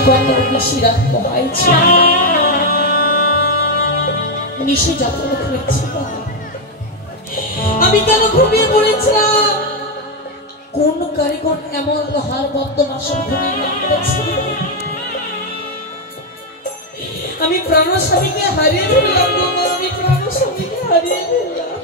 কত বেশি রাখতে হয়েছে নিশে যখন হয়েছিল আমি কেন ঘুমিয়ে পড়েছিলাম কোন কারিগর এমন লোহার বদ্ধ বাসন ঘুমিয়ে করেছিল আমি প্রাণস্বামীকে হারিয়ে ফেললাম আমি প্রাণস্বামীকে হারিয়ে ফেললাম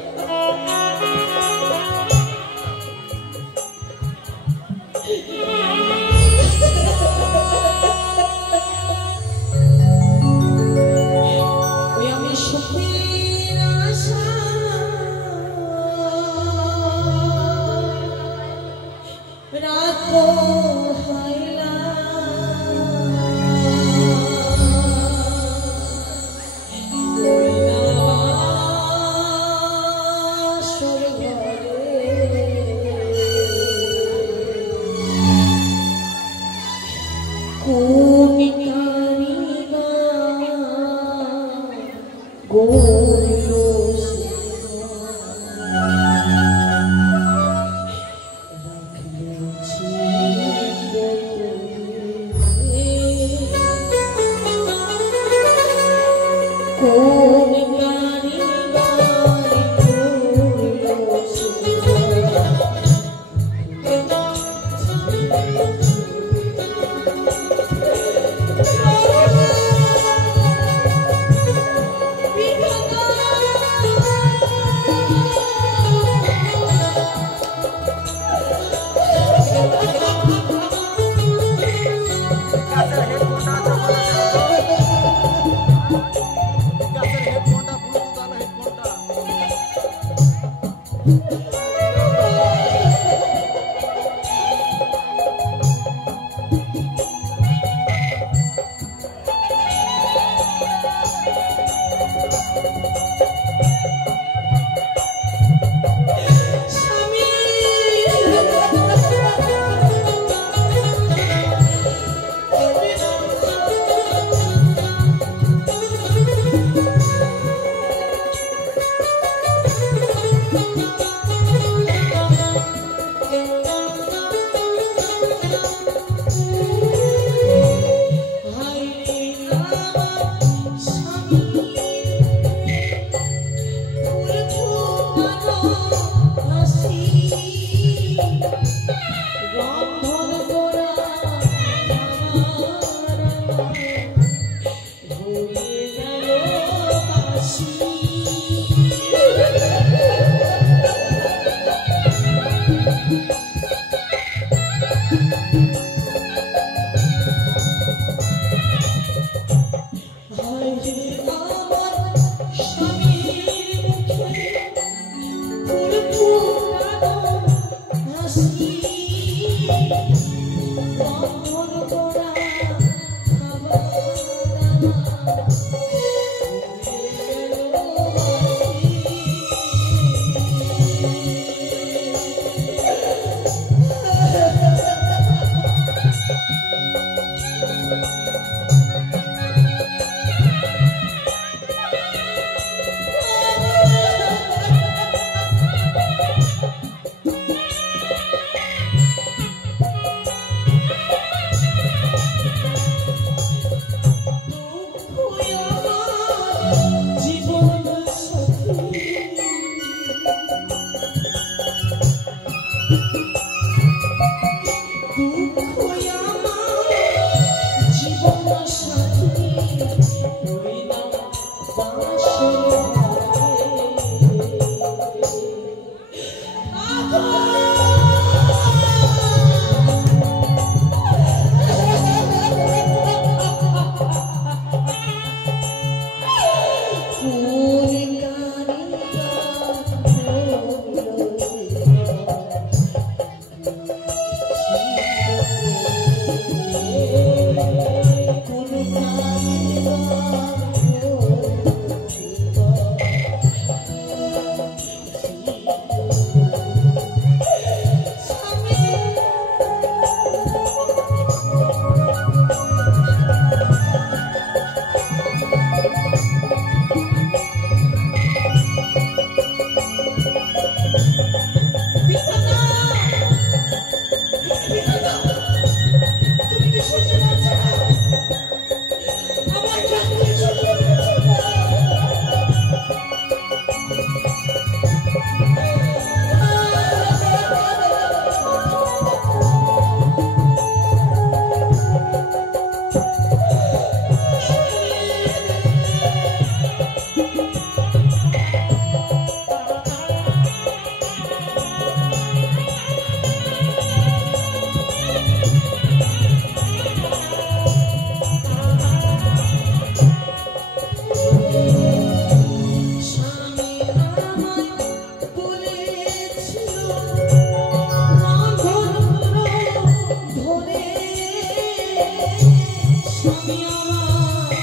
স্বামী আমার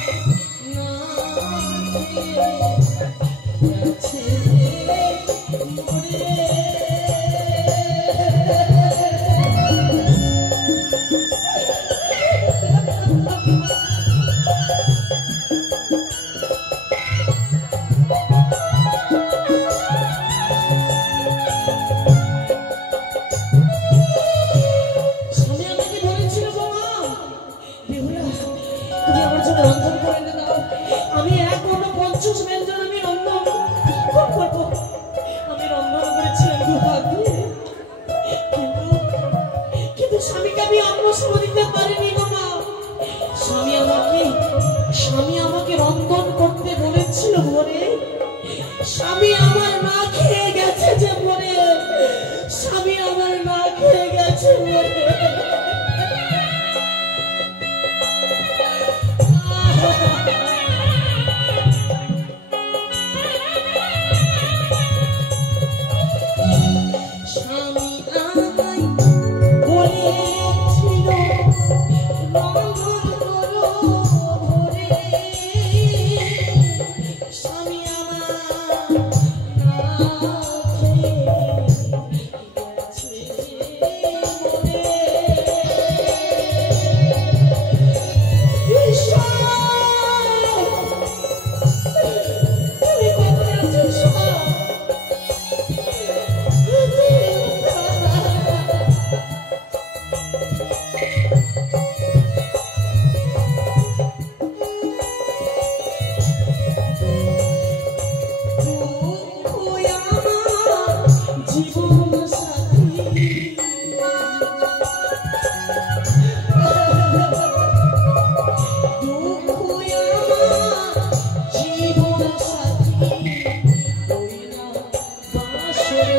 না গেছে মরে। স্বামী আমাকে রন্ধন করতে বলেছিল ভোরে, স্বামী আমার না খেয়ে গেছে যে ভোরে, স্বামী আমার না খেয়ে গেছে ভোরে। স্বামী আমায় বলেছিল রন্ধন করো ভোরে, স্বামী আমার না খেয়ে গেছে মরে। তুমি কোথায় আছো? জীবন সাথী দুঃখ আমার জীবন সাথী কইরা বাসরে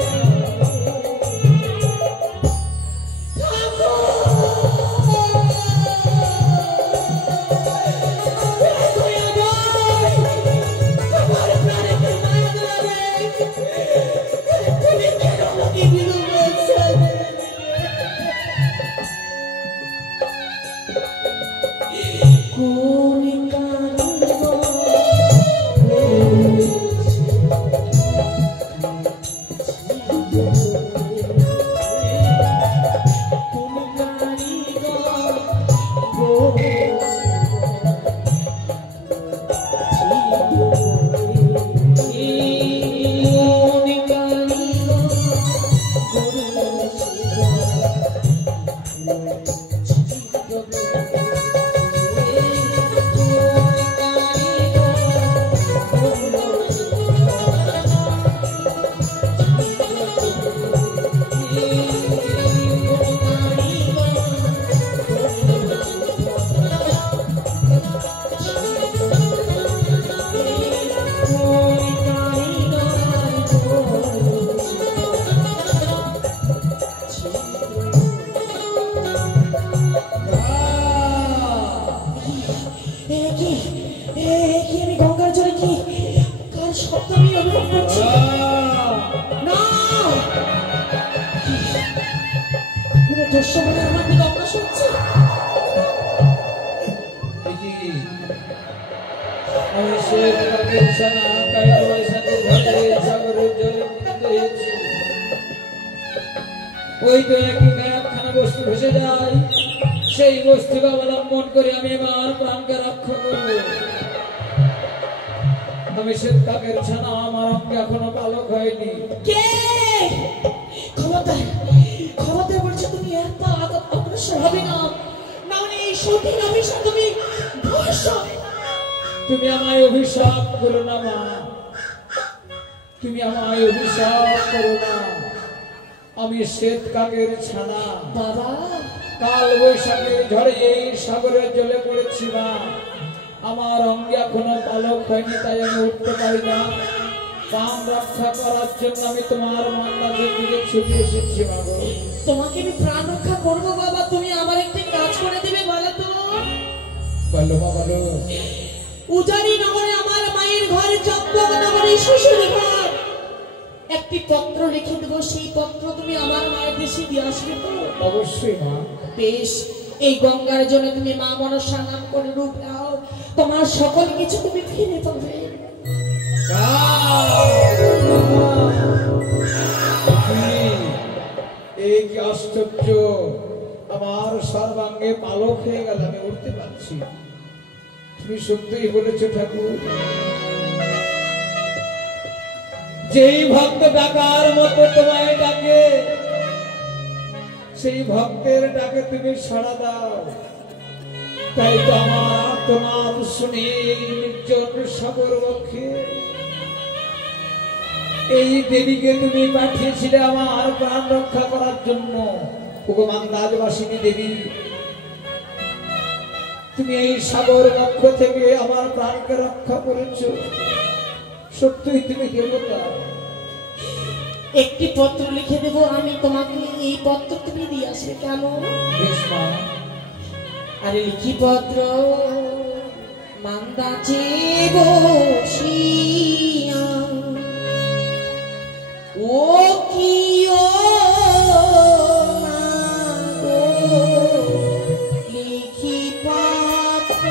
আমি গঙ্গার জলে কি কার শব্দ আমি অনুভব করছি না। দর্শক আমার দিকে আমরা শুনছি। আমি শেখ কাকের ছানা কাইমার সাথে ধরে সাগরের জলে দিয়েছি। ওই তো একই কারখানা বস্তু ভেসে যায়, সেই বস্তুকে অবলম্বন করে আমি আমার প্রাণকে রক্ষা করব। আমি শেখ কাকের ছানা, আমার অঙ্গে এখনো পালক হয়নি। কে খবরদার খবরদার বলছো তুমি এত অগ্রসর হবে না, না হলে এই সঠিক অভিশাপ তুমি ধ্বংস। তুমি আমায় অভিশাপ করো না মা, তুমি আমায় অভিশাপ করো না। আমি শ্বেত কাকের ছানা বাবা, কাল বৈশাখের ঝড়ে এই সাগরের জলে পড়েছি মা। আমার অঙ্গে এখনো পালক হয়নি, তাই আমি উঠতে পারি না। প্রাণ রক্ষা করার জন্য আমি তোমার মান্দাজের দিকে ছুটে এসেছি মা গো। তোমাকে আমি প্রাণ রক্ষা করবো বাবা, তুমি আমার একটি কাজ করে দেবে বলো তো। বলো মা বলো। উজানি নগরে আমার মায়ের ঘর, চম্পক নগরে শ্বশুর ঘর, একটি পত্র লিখে দেবো, সেই পত্র তুমি আমার মায়ের দেশে দিয়ে আসবে তো? অবশ্যই মা। বেশ, এই গঙ্গার জন্য তুমি মা মনসা নাম করে রূপ দাও, তোমার সকল কিছু তুমি ফিরে পাবে। এই কি আশ্চর্য, আমার সর্বাঙ্গে পালক হয়ে গেল, আমি উঠতে পারছি। তুমি সত্যিই বলেছো ঠাকুর, যেই ভক্ত ডাকার মতো তোমায় ডাকে, সেই ভক্তের ডাকে তুমি সাড়া দাও। তাই তো আমার আর্তনাদ শুনে নির্জন সাগর বক্ষে এই দেবীকে তুমি পাঠিয়েছিলে আমার প্রাণ রক্ষা করার জন্য। ভগবান রাজবাসিনী দেবী, তুমি এই সাগর বক্ষ থেকে আমার প্রাণকে রক্ষা করেছো। সত্যই তুমি দেবতা। একটি পত্র লিখে দেবো আমি তোমাকে, এই পত্র তুমি দিয়ে আসবে কেমন? আরে লিখি পত্র মান্দাচে বসিয়া ও কি ও মাগো, লিখি পত্র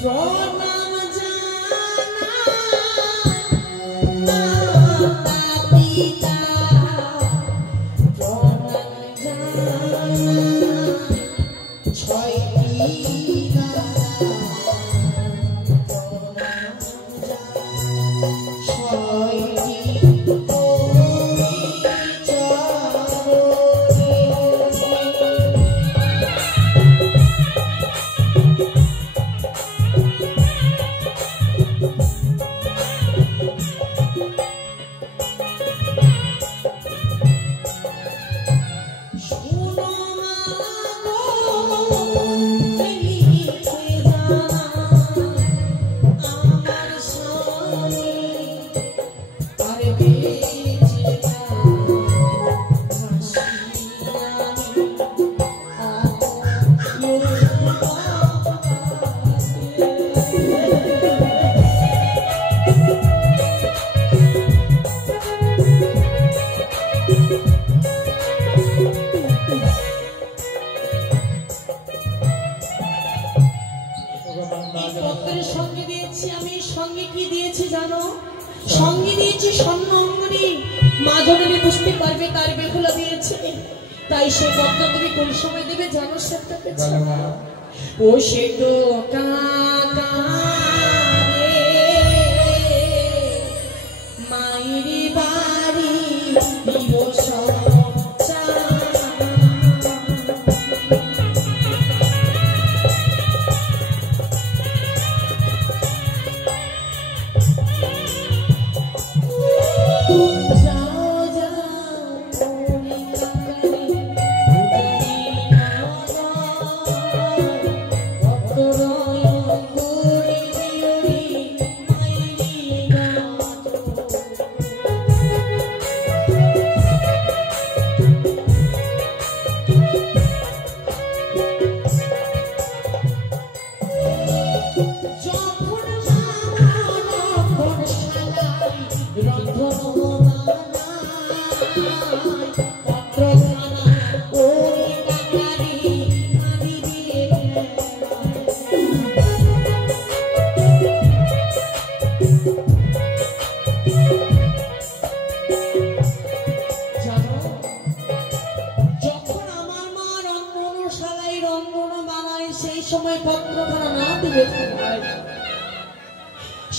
প্রণাম জানা পিতা, প্রণাম জানা ছয়টি পত্রের সঙ্গে দিয়েছি আমি, সঙ্গে কি দিয়েছি জানো? সঙ্গে দিয়েছি স্বর্ণ অঙ্গনি। মা জননী বুঝতে পারবে তার বেহুলা দিয়েছে। তাই সে পত্র তুমি কোন সময় দেবে জানো? সেটা পেয়েছে ও সে তো কাকা মাইরি বাড়ি দিবস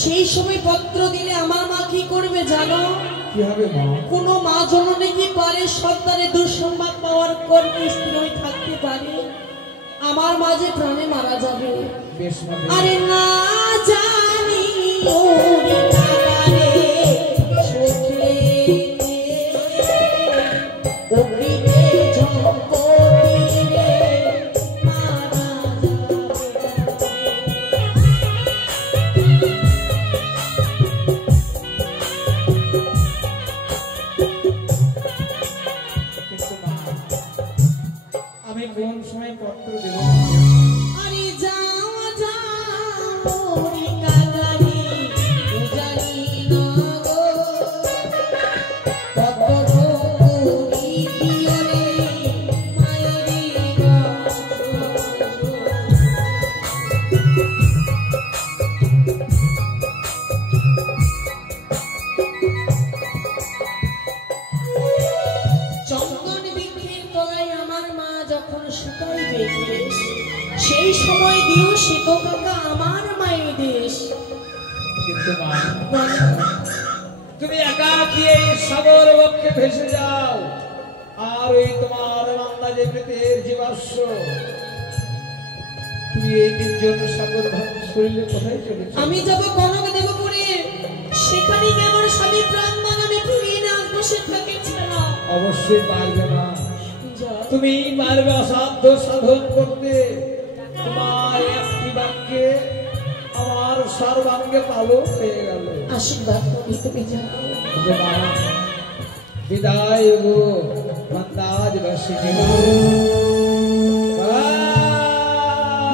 সেই সময় পত্র দিলে আমার মা কি করবে জানো? কোন মা জননী কি পারে সন্তানের দুঃসংবাদ পাওয়ার কর্মে স্থির হয়ে থাকতে পারে? আমার মা যে প্রাণে মারা যাবে। আরে না জানি সেই সময় দিও শীত কাকা আমার মায়ের দেশ। কিন্তু মা, তুমি একাকী এই সাগর বক্ষে ভেসে যাও, আর এই তোমার বান্দা যে মৃতের জীবাশ্ম, তুমি এই নির্জন সাগর শরীরে কোথায় চলেছ? আমি যাব কনক দেবপুরে, সেখানে গিয়ে আমার স্বামী প্রাণমান আমি ফিরিয়ে নিয়ে আসবো সেখানে ছাড়া। অবশ্যই পারবে না, তুমি পারবে অসাধ্য সাধন করতে। তোমার একটি বাক্যে আমার সর্বাঙ্গে পালক হয়ে গেল। আশীর্বাদ করি তুমি যাও। বিদায় গো মন্দাজ বাসিনী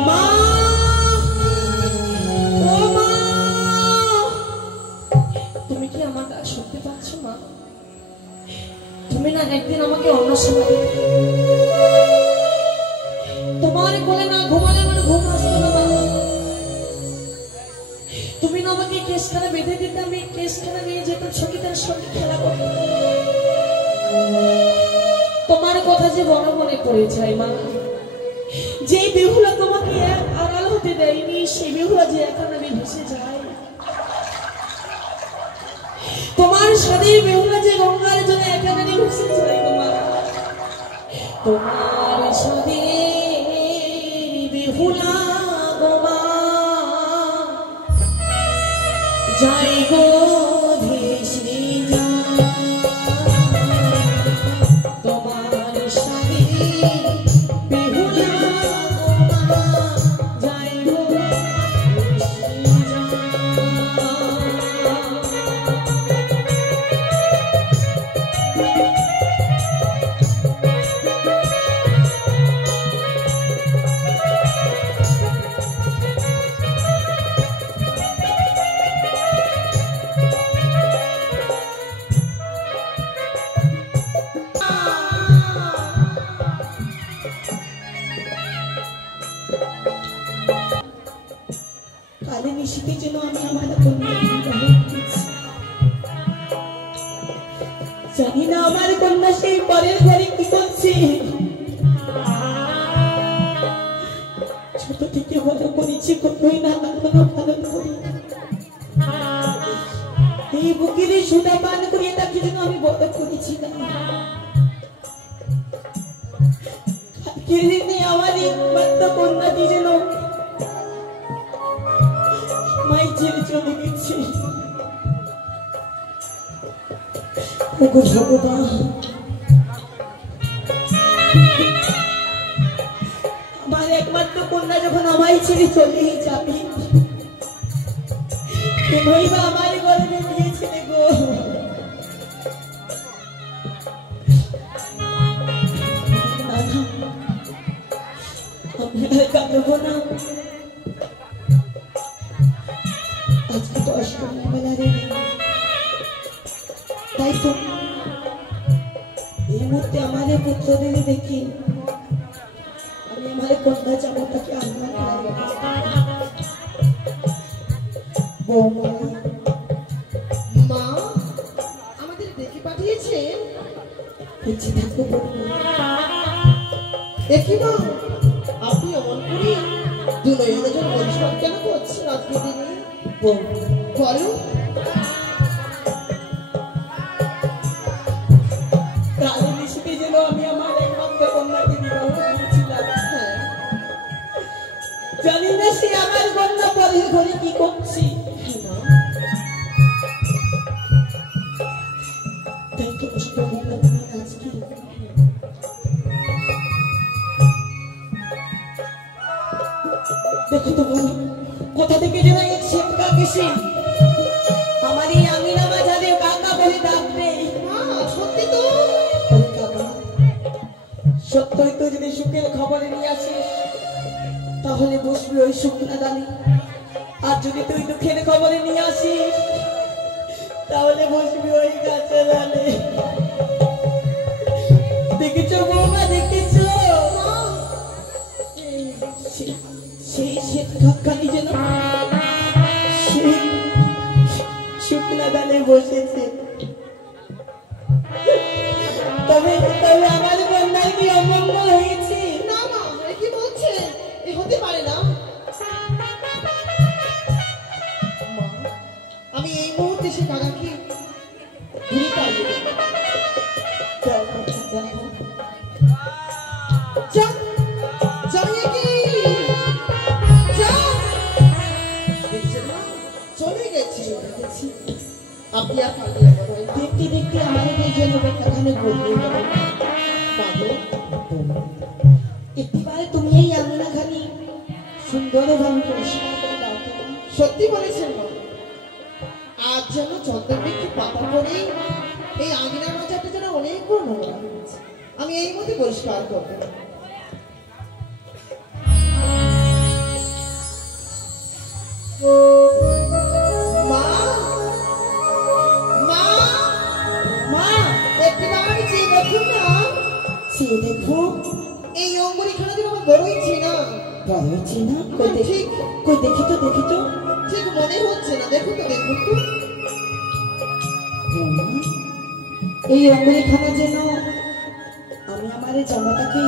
মা, ও মা, তুমি কি আমার ডাক শুনতে পাচ্ছ মা? তুমি না একদিন আমাকে অন্য সময় দিতে, তোমার কোলে না ঘুমালে আমার ঘুম আসতো না মা। তুমি না আমাকে কেশখানা বেঁধে দিতে, আমি কেশখানা নিয়ে যেতাম সঙ্গীতের সঙ্গে খেলা করতে। তোমার কথা যে বড় মনে পড়ে যায় মা, যে বেহুলা তোমাকে এক আড়াল হতে দেয়নি, সেই বেহুলা যে এখন আমি ভেসে যাই। তোমার সাথে বেহুলা যে গঙ্গার জন্য একেবারে ভেসে যায় তোমার, তোমার সাথে বেহুলা গোমা যাই গো ভেসে যায়। তোমার সাথে বেহুলা গোমা যাই গো ভেসে যায়। কালে নিশিতে যেন আমি আমার কন্যাকে বিবাহ করেছি। জানি না আমার কন্যা সেই পরের ঘরে কি করছে। ছোট থেকে বড় করেছি, কোনোই না কখনো পালন করি। এই বুকের সুদা পান করিয়ে তাকে যেন আমি বড় করেছি না। কালকের দিনে আমার একমাত্র কন্যাটি যেন মাই ছেড়ে চলে গেছে। ওগো ভগবান, আমার একমাত্র কন্যা যখন আমায় ছেড়ে চলেই যাবে, কেনই বা আমার গর্বে দিয়েছিলে গো। আমি আর কাঁদবো না। আজকে তো অষ্টমী বেলা রে, তাই তো এই মুহূর্তে আমাদের পুত্রদের দেখি আমি আমার কন্যা জামাটাকে আহ্বান বৌমা। মা আমাদের ডেকে পাঠিয়েছে। বেঁচে থাকো বৌমা। দেখি মা, আপনি অমন করে দুনয়নজন পরিশ্রম কেন করছেন আজকে দিনে? বলো। কালে নিশিতে যেন আমি আমার একমাত্র কন্যাকে বিবাহ করেছিলাম। জানি না সে আমার কন্যা পরের ঘরে কি করছি। তাই তো অষ্টমী আজকে দেখো তো বলো, কোথা থেকে যেন এক শেপকা কিসি আমার এই আমিনা বাজারে কাকা বলে ডাকবে। সত্যি তো? সত্যই তো, যদি সুখের খবরে নিয়ে আসিস তাহলে বসবি ওই শুকনা দানে, আর যদি তুই দুঃখের খবরে নিয়ে আসিস তাহলে বসবি ওই গাছের ডালে। দেখেছো বৌমা, দেখেছো সেই শ্বেত কাকানি যেন সেই শুকনা দানে বসেছে। তবে তবে আমার কন্যার কি অমঙ্গল হয়েছে? না মা, কি বলছেন? এ হতে পারে মুহূর্তে সে কাকাকে দূরে পালিয়ে গেল। যা, যা একি, যা। দেখছেন না? চলে গেছি। আপনি আর পালিয়ে গেলেন। দেখতে দেখতে আমাদের যেন বেটাখানে গড়িয়ে গেল। বাবু, একটিবারে তুমি এই আঙিনাখানি সুন্দরভাবে পরিষ্কার করে দাও তো। সত্যি বলেছেন বাবু। আজ যেন চন্দ্রবৃক্ষে পাতা পড়ে এই আঙিনার মাঝাটা যেন অনেক বড় নোংরা হয়েছে। আমি এই মধ্যে পরিষ্কার করবো। মা, মা, মা, একটিবার চেয়ে দেখুন না। চেয়ে দেখো। এই অঙ্গুরিখানা যেন আমার বড়ই চেনা। বড় হচ্ছে না? কই দেখি, ঠিক, কই দেখি তো, দেখি তো। ঠিক মনে হচ্ছে না। দেখুন তো, দেখুন তো। বৌমা, এই অঙ্গুলিখানা যেন আমি আমার এই জামাতাকে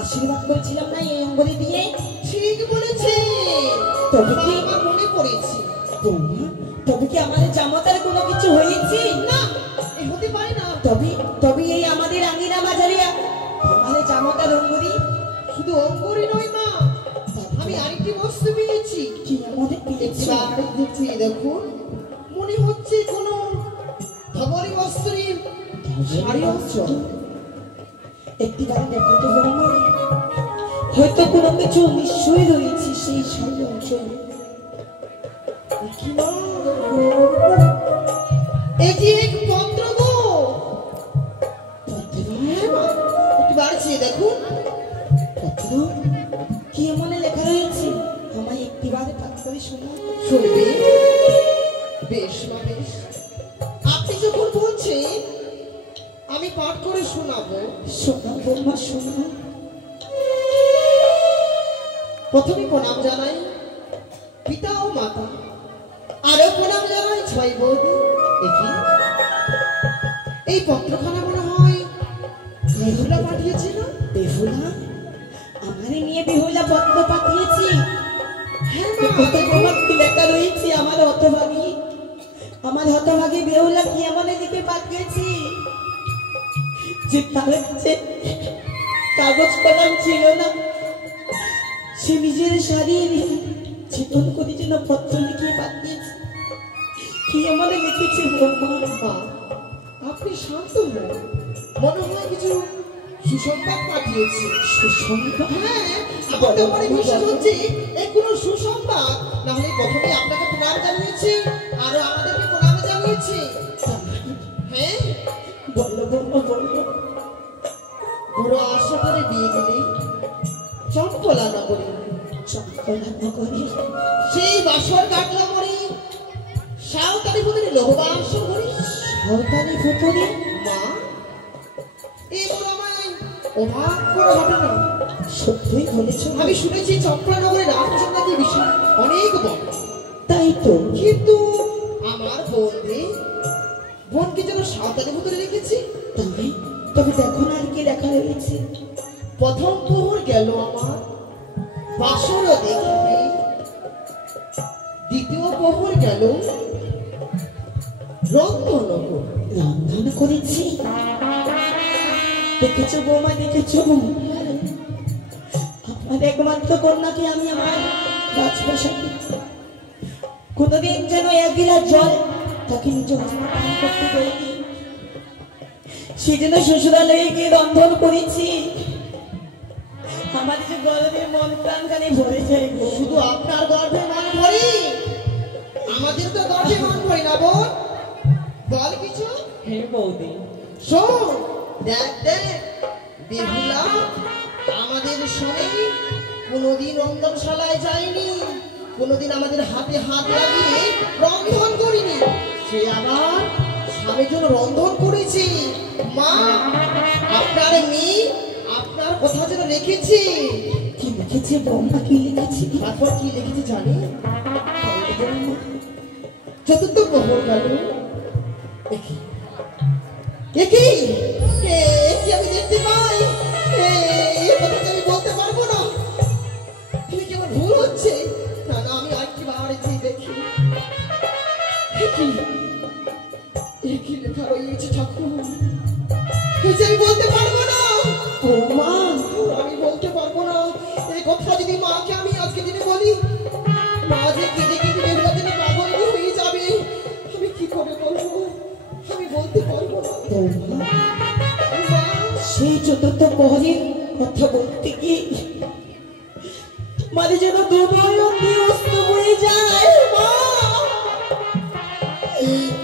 আশীর্বাদ করেছিলাম না এই অঙ্গুলি দিয়ে। ঠিক বলেছে। তবে কি? আমার মনে পড়েছে। বৌমা, তবে কি আমাদের জামাতার কোনো কিছু হয়েছে? না, এ হতে পারে না। তবে তবে এই আমাদের আঙিনা বাজারে আমাদের জামাতার অঙ্গুলি। শুধু অঙ্গুরি নয় মা, আমি আরেকটি বস্তু পেয়েছি। কি আমাদের পেয়েছি? একবার দেখছি, দেখুন, মনে হচ্ছে কোনো ধবলি বস্ত্রের শাড়ি অঞ্চল। একটিবারে দেখো তো বৌমা, হয়তো কোনো কিছু নিশ্চয়ই রয়েছে সেই শাড়ি অঞ্চলে। কি মা, এটি এক পত্র গো। হ্যাঁ মা, একটু বাড়ছে দেখুন। পত্র? কি এমনে লেখা রয়েছে? আমায় একটিবারে পাঠ করে শোনাও। শুনবে? বেশ মা, বেশ। আপনি যখন বলছেন আমি পাঠ করে শোনাবো। শোনাও বৌমা, শোনাও। প্রথমে প্রণাম জানাই পিতা ও মাতা, আরো প্রণাম জানাই ছয় বৌদি। দেখি এই পত্রখানা মনে হয় মেহুলা পাঠিয়েছে না? বেহুলা? আমারে নিয়ে বেহুলা পত্র পাঠিয়েছি? হ্যাঁ মা, কত তোমার কি লেখা রয়েছে? আমার হতভাগী বেহুলা কি এমন লিখে পাঠিয়েছি যে তার কাছে কাগজ কলম ছিল না, সে নিজের শাড়ি জীবন করে যেন পত্র লিখে পাঠিয়েছে। কি এমন লিখেছে বৌমা? মা, আপনি শান্ত হন। মনে হয় কিছু সুসংবাদ পাঠিয়েছে। সুসংবাদ? হ্যাঁ, আমার তো মনে বিশ্বাস হচ্ছে এই কোনো সুসংবাদ। না হলে প্রথমে আপনাকে প্রণাম জানিয়েছে, আরো আমাদেরকে প্রণাম জানিয়েছে। হ্যাঁ, বললো বৌমা, বললো। বড় আশা করে বিয়ে দিলে চম্পলা নগরী, চম্পলা নগরী, সেই বাসর কাটলা মরি সাঁওতালি ভূতরে লোহবা আসর ঘরে। সাঁওতালি ভূতরে? মা, এই বড় আমায় অবাক করে হবে না। সত্যই বলেছ? আমি শুনেছি চম্পলা নগরের রাজপ্রাসাদ নাকি বিশাল অনেক বড়। তাই তো। কিন্তু আমার বোনকে যেন সাঁওতালি ভূতরে রেখেছি। তবে তবে দেখো না আর কি লেখা রয়েছে। প্রথম প্রহর গেল আমার, বাসরও দেখিবে। দ্বিতীয় প্রহর গেল, রন্ধনগর। রন্ধন করেছি? দেখেছো বৌমা, দেখেছো? আমার একমাত্র কন্যাকে আমি আমার রাজপ্রাসাদে কোনোদিন যেন এক গিলাস জল তাকে নিজে পান করতে দেয়নি। সেজন্য শ্বশুরালয়ে গিয়ে রন্ধন করেছি। আমার যে গরমে মন প্রাণ খানে ভরে যায় গো। শুধু আপনার গর্ভে মান ভরি, আমাদের তো গর্ভে মান ভরি না বোন। বল কিছু। হে বৌদি, শোন, দেখ দেখ, বেহুলা আমাদের শোনে কোনোদিন রন্ধনশালায় যায়নি, কোনোদিন আমাদের হাতে হাত লাগিয়ে রন্ধন করিনি। সে আবার স্বামীর জন্য রন্ধন করেছি। মা, আপনার মেয়ে আপনার কথা যেন রেখেছি। কি লিখেছে বৌমা, কি লিখেছে? তারপর কি লিখেছে জানি? চতুর্থ প্রহর গেল, আমি দেখতে পাই, আমি বলতে পারবো না। কি আমার ভুল হচ্ছে? না না, আমি আরেকটি বার দেখি। কি লেখা রয়েছে ঠাকুর? এই যে আমি বলতে পারবো না। ও মা, আমি বলতে পারবো না। এই কথা যদি মাকে আমি আজকে দিনে বলি, মা যে কেঁদে কেঁদে বেহুলা দিনে পাগল হয়ে যাবে। আমি কি করে বলবো? আমি বলতে পারবো না। মা, সেই চতুর্থ প্রহরীর কথা বলতে গিয়ে মানে যেন দুনয়ন দিয়ে অস্ত বয়ে যায়। মা,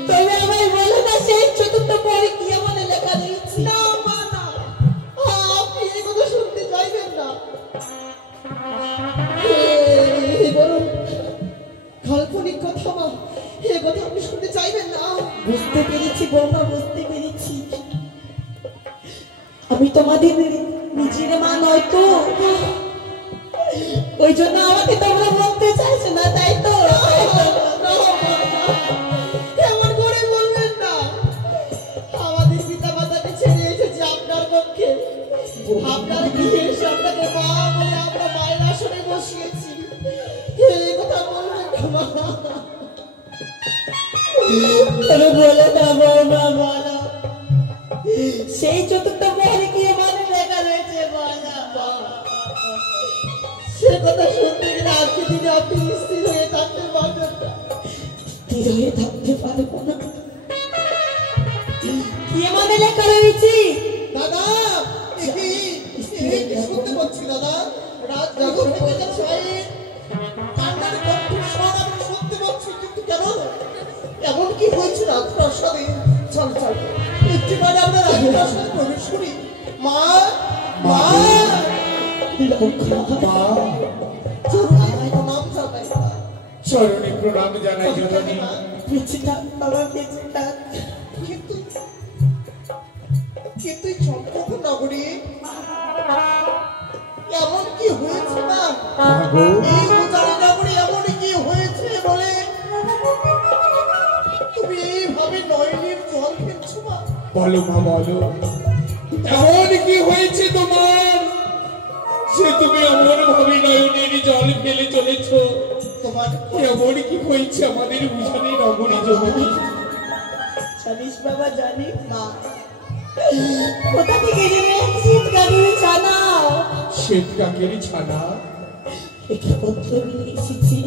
তবে আমায় বলো না সেই চতুর্থ প্রহরী কি আমাদের লেখা রয়েছে? না মা, না, আপনি এই কথা শুনতে চাইবেন না। বরং কাল্পনিক কথা মা, এ কথা আপনি শুনতে চাইবেন না। বুঝতে পেরেছি বৌমা, বুঝতে পেরেছি। আমি তোমাদের নিজের মা নয় তো, ওই জন্য আমাকে তোমরা বলতে চাইছো না, তাই তো? এমন করে বলবেন না। আমাদের পিতা মাতাকে ছেড়ে এসেছে আপনার পক্ষে। আপনার গৃহে এসে আপনাকে মা বলে আমরা মায়ের আসনে বসিয়েছি। এই কথা বলবেন না মা। তবে বলো না বৌমা, বলো সেই চতুর্থ প্রহরী কি আমাদের লেখা রয়েছে? বলো। সে কথা শুনতে গেলে আজকে দিনে আপনি স্থির হয়ে থাকতে পারবেন না। স্থির হয়ে থাকতে পারবো না? কি আমাদের লেখা রয়েছে? দাদা, কি শুনতে পাচ্ছি দাদা? রাত জাগরণ হয়ে যাচ্ছে। কান্নার কণ্ঠস্বর আমি শুনতে পাচ্ছি, কিন্তু কেন? এমন কি হয়েছে রাজপ্রাসাদে? চল চল, একটিবারে আমরা রাজপ্রাসাদে প্রবেশ করি। মা, মা, প্রণাম জানাই। চরণে প্রণাম জানাই জননী। বেঁচে থাক বাবা, বেঁচে থাক। কিন্তু কিন্তু এই চম্পক নগরী এমন কি হয়েছে না? এই উজাড় নগরী এমন কি হয়েছে বলে তুমি এইভাবে নয়নের জল ফেলছো মা? বলো মা, বলো এমন কি হয়েছে তোমার সে তুমি এমন ভাবে নয়নের জল ফেলে চলেছ? তোমার এমন কি হয়েছে আমাদের উজানি নগরী জননী? জানিস বাবা, জানিস না, কোথা থেকে জেনে শীত কাকির ছানা, শ্বেত কাকের ছানা একটি পত্র নিয়ে এসেছি।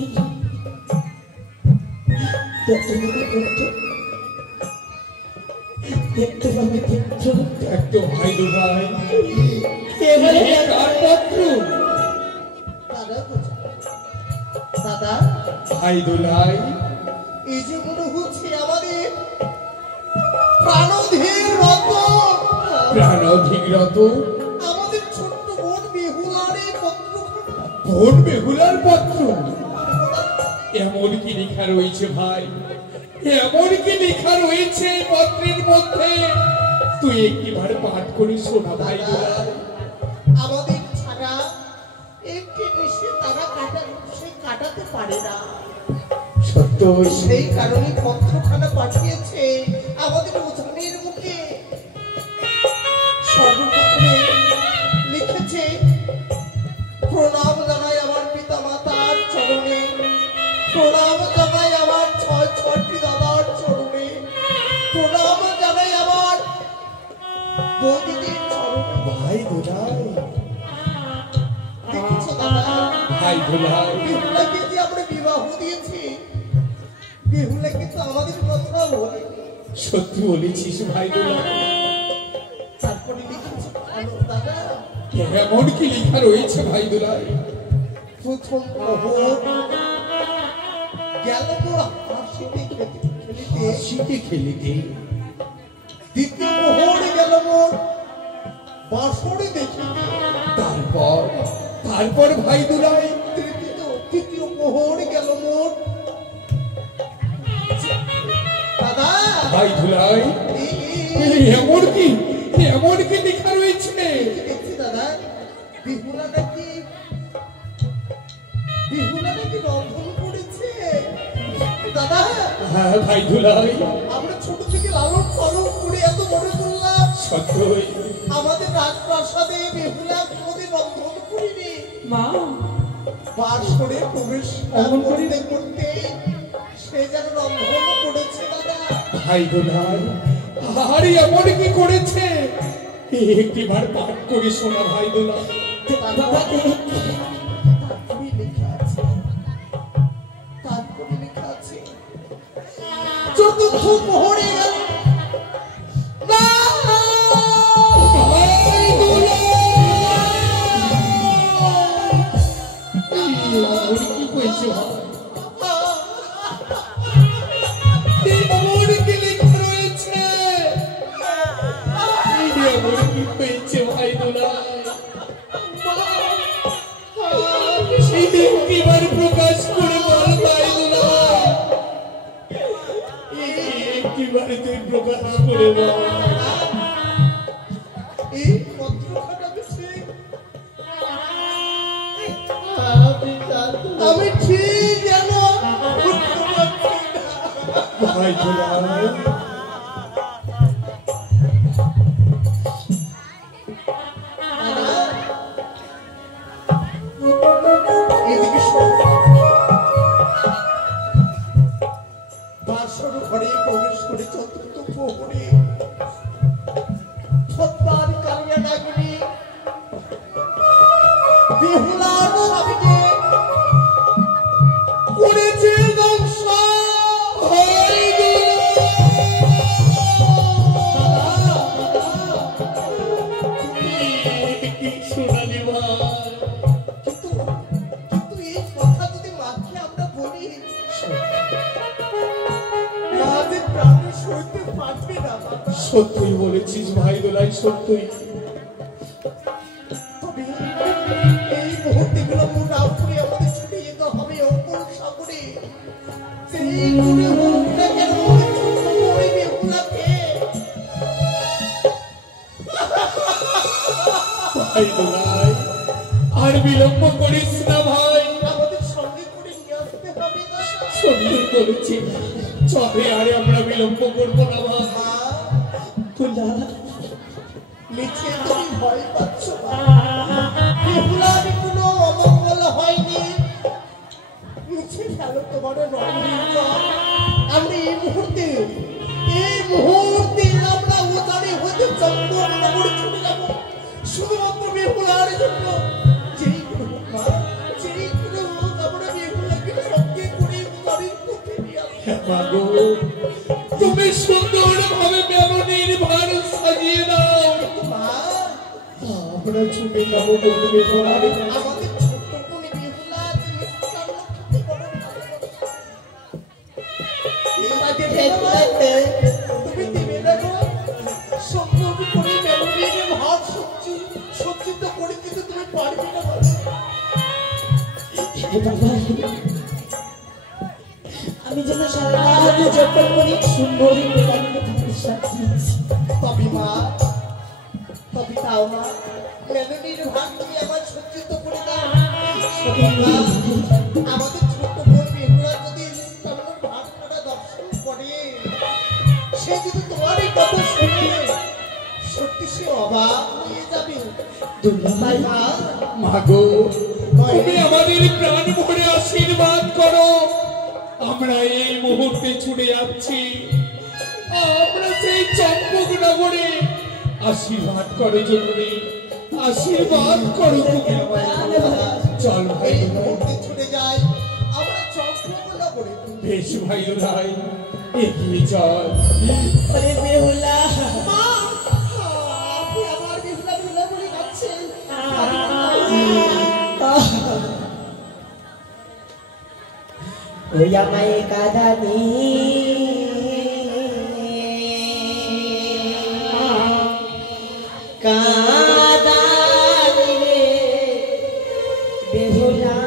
দেখতে পাবে পত্র? একদম ভাই দো ভাই, এবারে কার পত্র? দাদা দাদা, ভাই দোলাই, এই যে মনে হচ্ছে আমাদের প্রাণধীর রতন, প্রাণধিক রতন, আমাদের ছোট্ট বোন বেহুলারে পত্র। বোন বেহুলার পত্র? এমন কি লেখা রয়েছে ভাই? এমন কি লেখা রয়েছে পত্রের মধ্যে? তুই একটিবার পাঠ করে শোনা ভাই দোলাই। আমাদের ছাড়া একটি দেশে তারা কাটাতে পারে না। সত্য, সেই কারণে পত্রখানা পাঠিয়েছে আমাদের উজানের মুখে। সর্বপ্রথমে লিখেছে, প্রণাম জানাই আমার পিতা মাতার চরণে, প্রণাম জানাই আমার ছয়টি দাদার চরণে, প্রণাম জানাই আমার বৌদিদের চরণে। ভাই দোলাই, দেখেছো দাদা, ভাই দোলাই, বেহুলাকে যে আমরা বিবাহ দিয়েছি, বেহুলা কিন্তু আমাদের কথা বলে। সত্যি বলেছিস ভাই দোলাই। তারপরে লিখেছে, ভালো দাদা, এমন কি লেখা রয়েছে ভাই দোলাই? প্রথম প্রহর গেল মোর হাসিতে খেলিতে, দ্বিতীয় প্রহর গেল মোর বাসরে দেখিতে, তারপর ভাই দোলাই, তৃতীয় প্রহর গেল মোর। দাদা, ভাই দোলাই, এমন কি লেখা রয়েছে? দেখছি দাদা, বিহুলা নাকি রন্ধন করেছে। দাদা, হ্যাঁ ভাই দোলাই, আমরা ছোট থেকে লালন পালন করে এত বড় করলাম, সত্যই আমাদের রাজপ্রাসাদে বেহুলা কোনোদিন রন্ধন করিনি। মা, বাস করে প্রবেশ করতে করতে সে যেন রন্ধন করেছে দাদা। ভাই দোলাই আর এমন কি করেছে একটিবার পাঠ করে শোনা ভাই দোলাই। চতুর্থ প্রহরে গেল না ভাই দোলাই কি কইছে এমন কি লেখা রয়েছে এমন কি কইছে ভাই দোলাই একটিবার প্রকাশ করে বল ভাই দোলাই একটিবার তুই প্রকাশ করে বল। এই পত্রখানা আমি ঠিক যেন ভাই দোলাই এদিকে বাসর ঘরে প্রবেশ করে চতুর্থ প্রহরে ছদ্মার কালিয়া নাগিনী বেহুলার স্বামীকে করেছে ধ্বংস। সোনালি ভাই কিন্তু এই কথা যদি মাকে আমরা বলি রাজের প্রাণে সইতে পারবে না বাবা। সত্যই বলেছিস ভাই দোলাই সত্যই। তবে এই মুহূর্তে বিলম্ব না করে আমাদের ছুটে যেতে হবে অপর সাগরে। সেই করে হোক না কেন ছোট্ট করে বেহুলাকে ভাই দোলাই আর বিলম্ব করিস না ভাই আমাদের সঙ্গে করে নিয়ে আসতে হবে দাদা। সত্যই বলেছি চলে আরে আমরা বিলম্ব করবো না ভাই। মিছে তুমি ভয় পাচ্ছ বেহুলার কোনো অমঙ্গল হয়নি। মিছে ফেলো তোমার রণনীতি। আমরা এই মুহূর্তে আমরা উদারে হতে চন্দ্রনগর ছুটে যাব শুধুমাত্র বেহুলার জন্য। যেই গ্রহ আমরা বেহুলাকে সঙ্গে করে উদারের পথে নিয়ে আসবো। তুমি সুন্দর ভাবে মেমনির ভার সাজিয়ে দাও আমরা ছুটে যাবো বলবে ঘোড়ারে। আমাদের ছোট্ট কোন বেহুলা তুমি দেবে না গো সম্ভব করে মেমরির ভাত সজ্জিত করে দিতে তুমি পারবে না। আমি যেন সারা যত্ন করি সুন্দরী মেলাকে সাজিয়েছি। তবে মা তবে তাও মা মেমরির ভাত তুমি আমার সজ্জিত করে দাও। আমাদের ছোট্ট বোন বেহুলা যদি তেমন ভাত খাটা দর্শন করে সে যদি তোমার এই কথা শুনে সত্যি সে অবাক হয়ে যাবে। দুর্গামাই মাগো তুমি আমাদের প্রাণ ভরে আশীর্বাদ করো। আমরা এই মুহূর্তে ছুটে যাচ্ছি আমরা সেই চম্পকনগরে। আশীর্বাদ করো জননী আশীর্বাদ করো তুমি আমায়। চল ভাই এই মুহূর্তে ছুটে যাই আমরা চম্পকনগরে। বেশ ভাই ভাই এগিয়ে চল। আরে বেহুলা মা আপনি আমার বেহুলা বেহুলা বলে যাচ্ছেন। ওই আমায় কাঁদানি কাঁদানি রে বেহুলা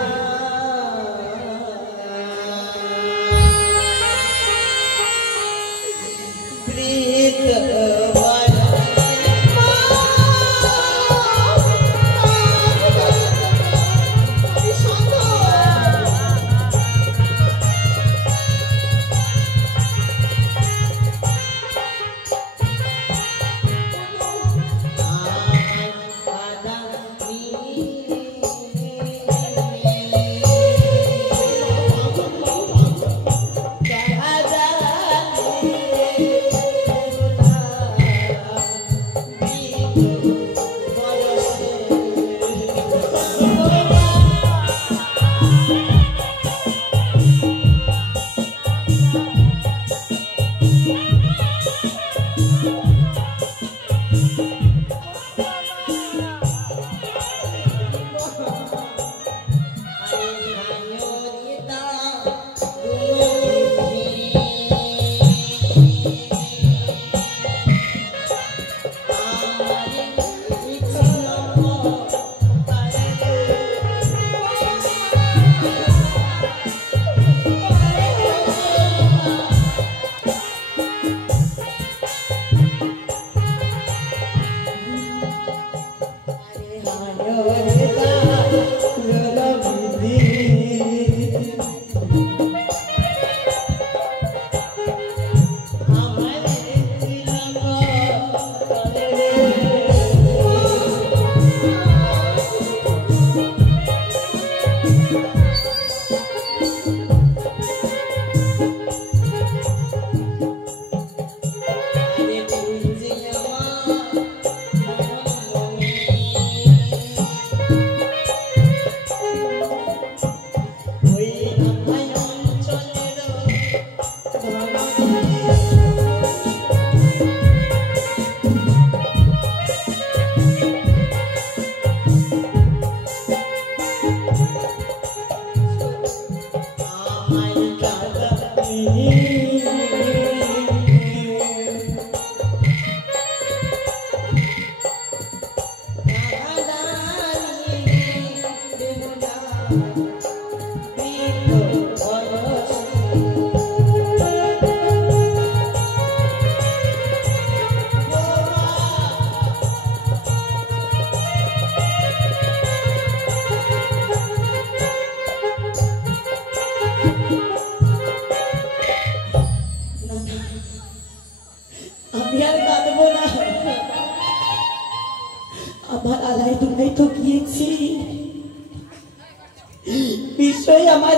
নিশ্চয়ই আমার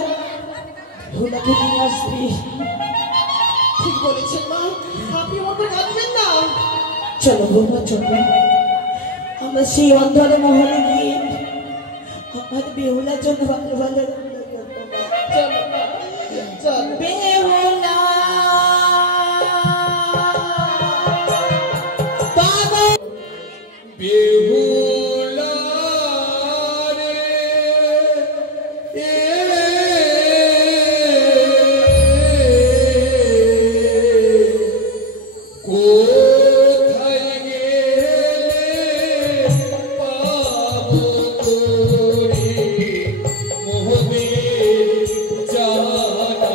বেহুলাকে নিয়ে আসবি। ঠিক বলেছেন মা, আপনি আমাদের কাঁদবেন না। চলো বৌমা চলো, আমরা সেই অন্ধরে মহলে গিয়ে আমার বেহুলার জন্য ভালো ভালো চলো মা, চলো। বেহুলা বাবা বেহুলা রে কোথায় গেলে পাবো তোরে মোহনের জানা।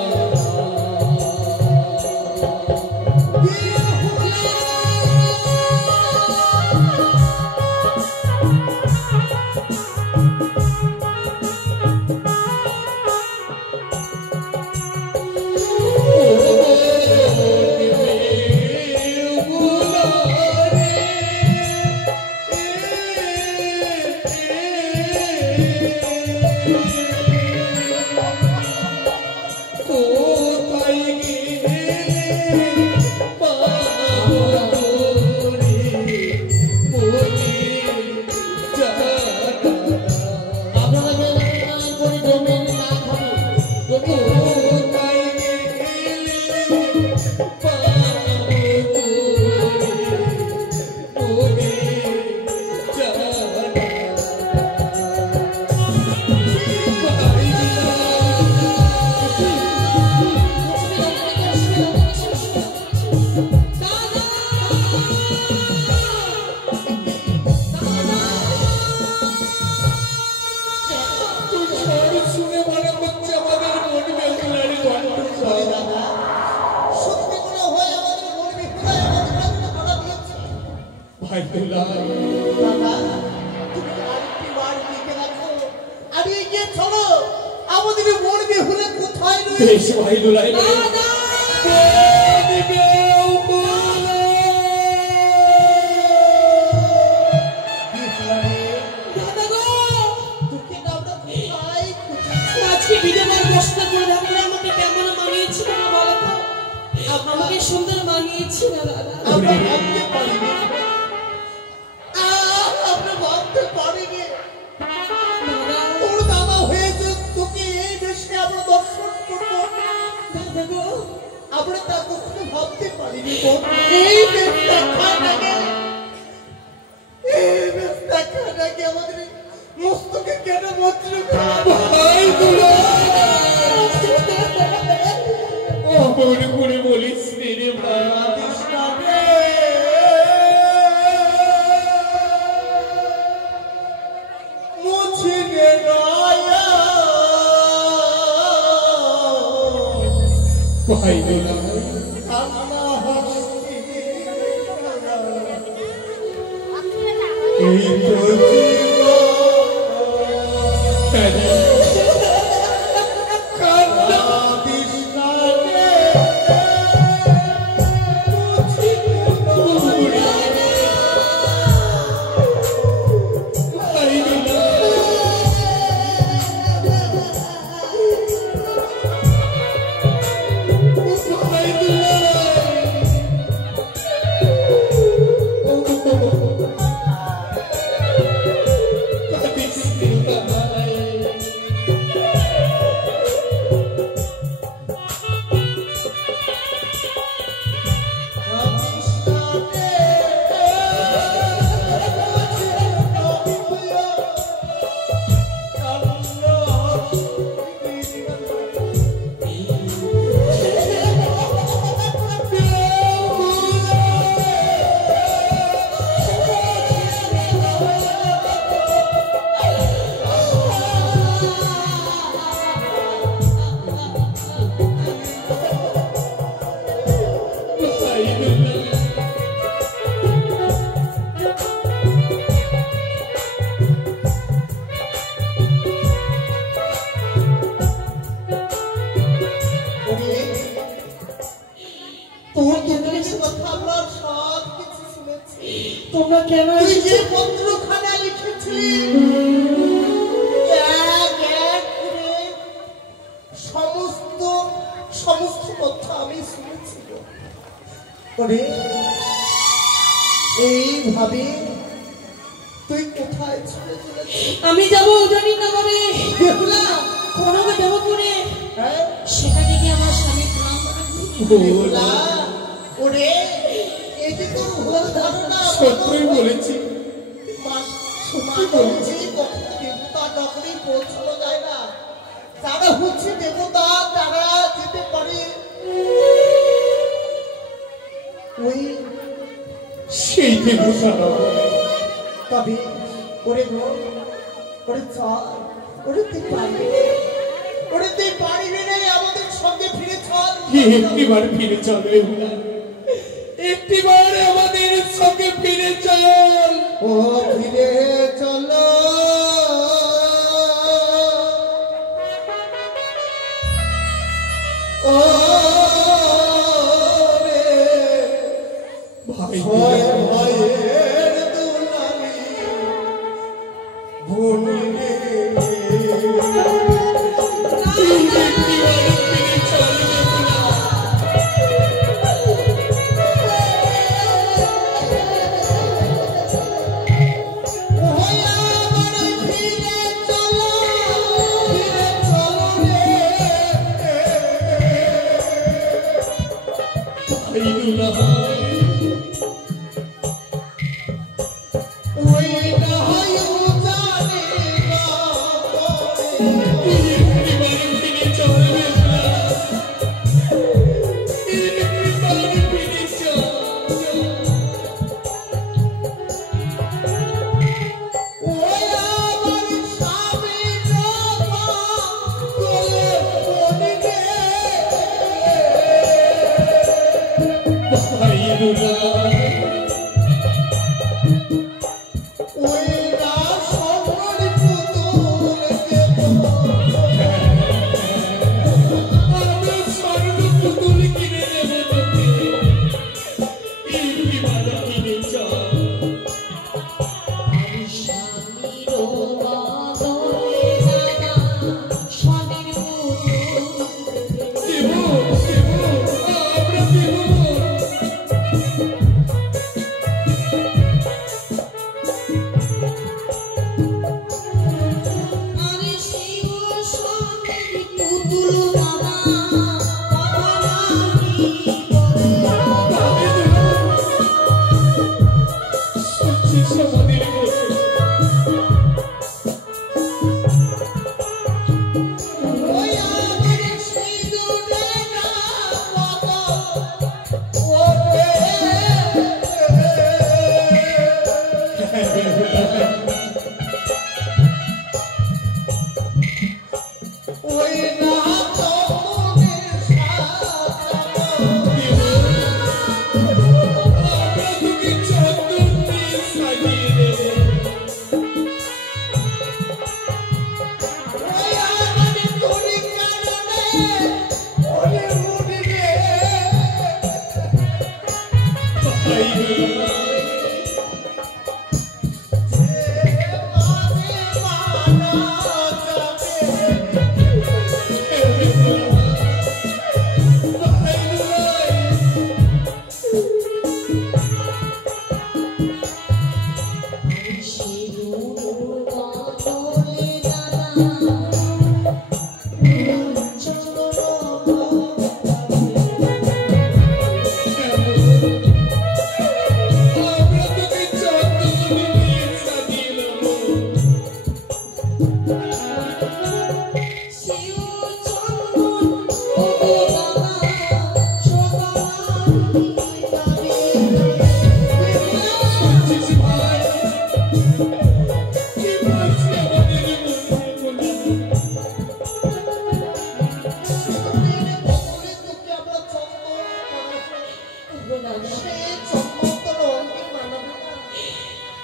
বাবা, তুমি আরেকটি বার লিখে রাখো। আর এগিয়ে চলো, আমাদের মন বেহুলা কোথায় রয়েছে? বেশ ভাই দুলাই আজকে বিধবার বস্তা করে রাখলে আমাকে কেমন মানিয়েছিল না বলো তো? আমাকে সুন্দর মানিয়েছি না দাদা? আমরা ভাবতে পারিনি, আমরা ভাবতে পারিনি দাদা তোর দাদা হয়েছে, তোকে এই দেশে আমরা দর্শন করবো। দাদা গো, আমরা তা কখনো ভাবতে পারিনি গো। এই দেশ দেখার আগে, এই দেশ দেখার আগে আমাদের মস্তকে কেন বজ্র ভাই মনে করে বলিস রে ভাই। মুছে গে নয়া ভাই দুলাই কান্না হাসি এই প্রদীপ কান্না বিষ্ণাকে ভাই দুলাই ভাই তোমরা কেন তুই যে এসেছো? পত্রখানা লিখেছিলি এক এক করে সমস্ত সমস্ত কথা আমি শুনেছি। ওরে এইভাবে তুই কোথায় চলে চলেছিস? আমি যাবো উজানি নগরে। বেহুলা কোনকে দেবো করে হ্যাঁ সেখানে গিয়ে আমার স্বামী প্রাণ বেহুলা ওরে এই যে তোর ভুল ধারণা সত্যই বলেছি বলছি দেবতা নগরী পৌঁছানো যায় না। তারা হচ্ছে দেবতা, তারা যেতে পারে ওই সেই দেবতা তবে ওরে গো ওরে চল ওরে তুই পারবি ওরে তুই পারবি রে আমাদের সঙ্গে ফিরে চল। একটিবার ফিরে চল বেহুলা, একটিবার আমাদের সঙ্গে ফিরে চল। ও ফিরে চলো ও রে ভাই ভয় ভয়ের দুলামি ভুলি রে।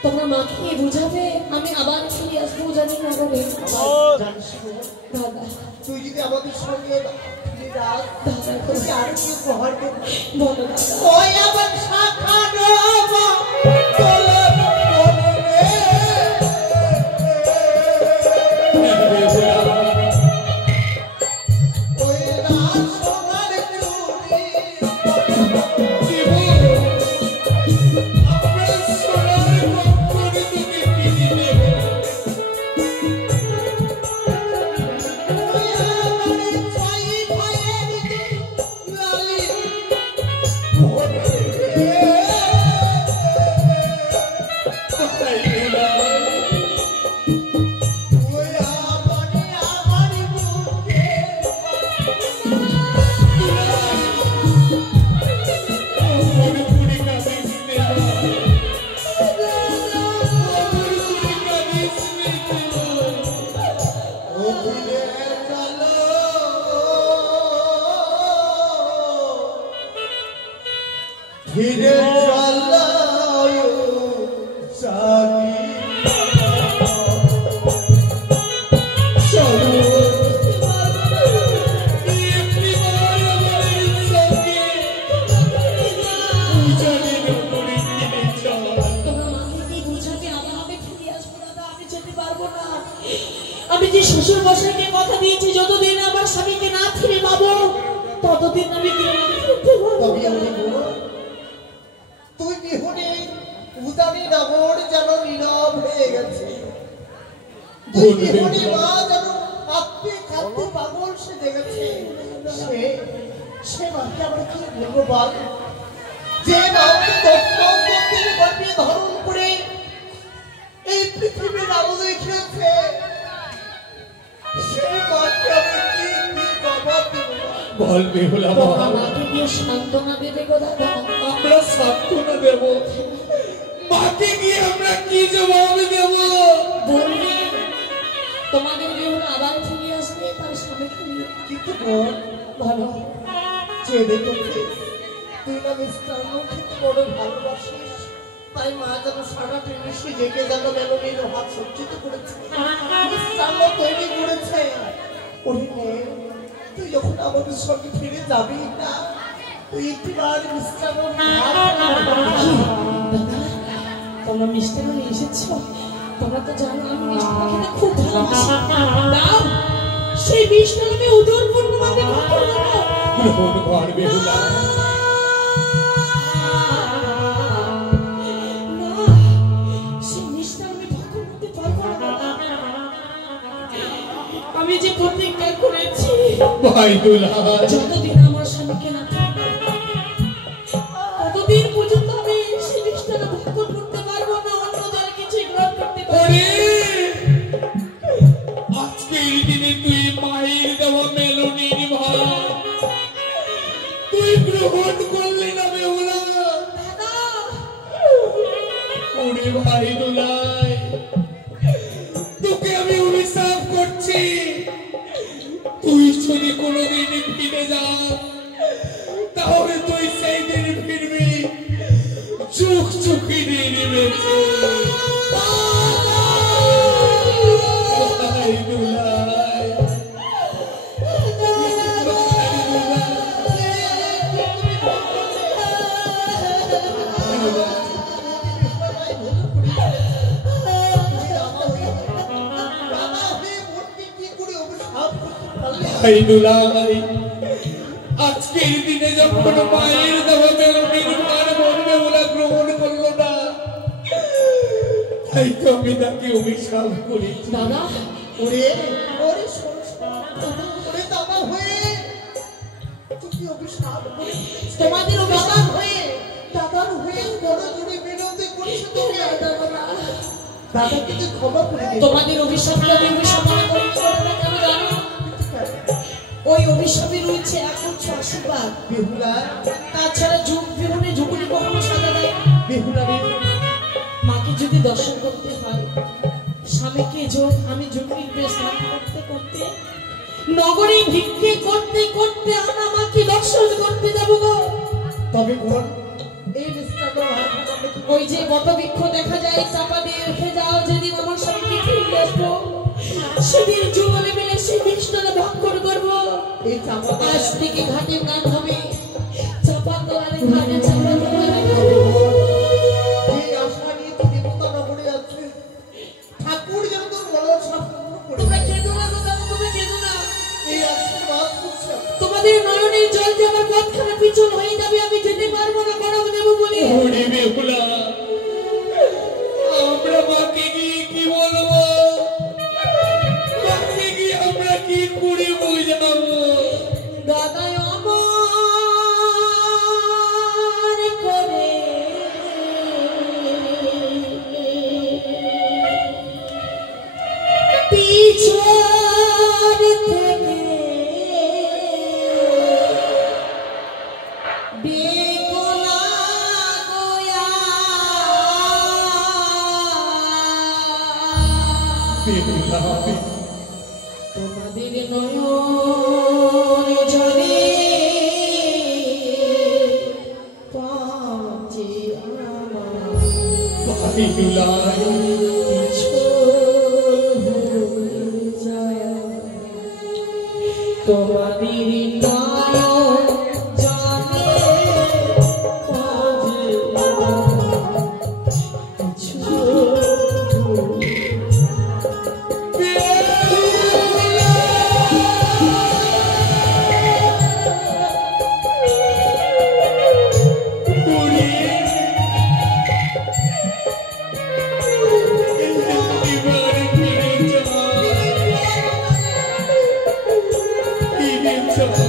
তোমরা মাকে বুঝাবে আমি আবার ফিরে আসবো জানি না বলে দাদা তুই যদি আমাদের সঙ্গে ফিরে যাস দাদা তোকে আর কি উপহার দেবো বলো দাদা ওই আমার শাখা নবা তোলে মনে রে ধীরে চালায় সাগি আমি যে শ্বশুর মশাইকে কথা দিয়েছি যতদিন আমার স্বামীকে না ফিরে পাবো ততদিন আমি ফিরতে পারবো না। তুই বিহুনে উদানি নগর যেন নীরব হয়ে গেছে। তুই বিহুনে মা যেন কাঁদতে কাঁদতে পাগল সে দেখেছে। সে মাকে আমরা কি বলবো বল? যে মাকে দত্তদের গর্ভে ধারণ করে এই পৃথিবীর আলো দেখেছে, সে মাকে আমরা কি জবাব দেবো? বল বেহুলা তোমরা মাকে গিয়ে সান্ত্বনা দেবে গো দাদা। আমরা সান্ত্বনা দেব, মাকে গিয়ে আমরা কি জবাব দেব? বলবে তোমাদের বেহুলা আবার ফিরে আসবে তার স্বামীকে নিয়ে। কিন্তু বল ভালো যে দেখেছে তুই না মিষ্টান্ন খেতে বড় ভালোবাসিস, তাই মা যেন সারা টেনিসে জেগে যেন মেলোনির হাত সজ্জিত করেছে, মিষ্টান্ন তৈরি করেছে। ওরে মেয়ে, তুই যখন আমাদের সঙ্গে ফিরে যাবি না, তুই একটিবার মিষ্টান্ন তোমরা মিষ্টি নিয়ে এসেছো। তোমরা তো জানো আমি মিষ্টি খেতে খুব ভালোবাসি। দাও সেই মিষ্টি আমি উদর পূর্ণভাবে গ্রহণ কর বেহুলা। আমি যে প্রতিজ্ঞা করেছি ভাই দুলা, যতদিন আমার স্বামীকে না ততদিন পর্যন্ত আমি সেই মিষ্টাটা ভক্ষণ করতে পারবো না, অন্য যারা কিছু গ্রহণ করতে পারবে। আজকের দিনে তুই মায়ের দেওয়া মেলনির ভাই তুই গ্রহণ করলি না বেহুলা। ওরে ভাই দুলাই, তোকে আমি অভিশাপ করছি, তুই যদি কোনোদিন ফিরে যাস তাহলে তুই সেই দিন ফিরবি চোখ চোখে নিয়ে বেঁচে। আজকের দিনে যখন মায়ের দেওয়া মেলনির ভার বলবে ওরা গ্রহণ করলো না, তাই তো আমি তাকে অভিশাপ করি। দাদা ওরে ওরে ওরে দাদা হয়ে তুই অভিশাপ করে তোমাদের অভিশাপ হয়ে দাদার হয়ে বড় জোরে বিনতি করিস তোকে। দাদাকে তুই ক্ষমা করে দে। তোমাদের অভিশাপকে আমি অভিশাপ মনে করি না, কেন জানো? ওই অভিশাপে রয়েছে একচ্ছ আশীর্বাদ বেহুলা। তাছাড়া যুগ বিহনে যুগলি কখনো সাজা দেয় বেহুলা রে, মাকে যদি দর্শন করতে হয়, স্বামীকে যোগ আমি যুগলির বেশ স্নান করতে করতে নগরী ভিক্ষে করতে করতে আনা মাকে দর্শন করতে যাবো গো। তবে বল এই মিষ্টান্ন ভাতটা ওই যে বটবৃক্ষ দেখা যায় চাপা দিয়ে রেখে যাও, যেদিন আমার স্বামীকে ফিরে আসবো সেদিন যুগলে মিলে সেই মিষ্টান্ন ভক্ষণ করবো। এই চাপা আজ থেকে ঘাটে গান হবে, চাপা তোলারে ঘাটে চাপা তোলারে ঘাটে। এই আশা নিয়ে তুই দেবতা নগরে আছে, ঠাকুর যেন তোর মনোবাসনা পূর্ণ করে তোমরা দেয়। কেঁদো না গো দাদা, তোমরা কেঁদো না। এই আশীর্বাদ করছে তোমাদের নয়নের জল যে আমার পথখানা পিছল হয়ে যাবে, আমি যেতে পারবো না বরং দেবো বলে। ওরে বেহুলা, আমরা মাকে গিয়ে কি বলবো? মাকে গিয়ে আমরা কি করে বোঝাবো? দাদা আমার করে পিছন থেকে বেগুনা গোয়া জবানির নয়ন জানে মাঝে কিছু